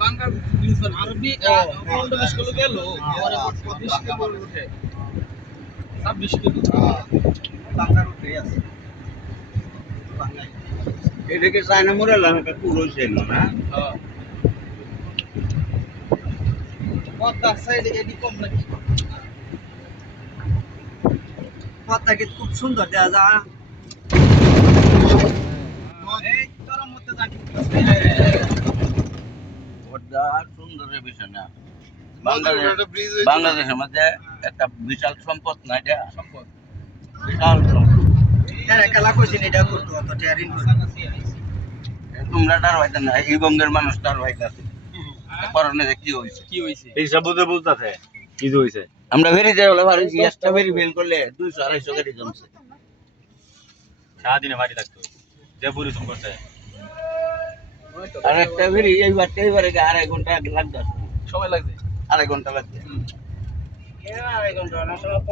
বাংলা আরবি 15-20 কিলো গেল পরে 25 কিলো উঠে 26 কিলো বাংলার উঠে আছে এটাকে চায়না মোড়া লাগাটা পুরো ছিল না হ্যাঁ পদ্মা সাইডে এডি কম নাকি পদ্মা কি খুব সুন্দর দেয়া যায় এই তোর মধ্যে জানি পদ্মা সুন্দরের বিষয় না বাংলাদেশের মধ্যে একটা বিশাল সম্পদ না এটা সম্পদ বিশাল সম্পদ এরা খেলা কইছেন এটা করতে অত টেয়ারিং তোমরা টার হইতে না এই বঙ্গের মানুষ টার হইতে আছে করোনা কি হয়েছে এই সব বুঝতে কি হয়েছে আমরা ভেরি যাই বলে ভারি গ্যাসটা ভেরি ফেল করলে 200-250 গাড়ি জমছে সারাদিনে বাড়ি থাকতো যে পরিশ্রম করছে আর একটা ভেরি এইবারে 2.5 ঘন্টা লাগবে সময় লাগবে 2.5 ঘন্টা লাগবে 2.5 ঘন্টা না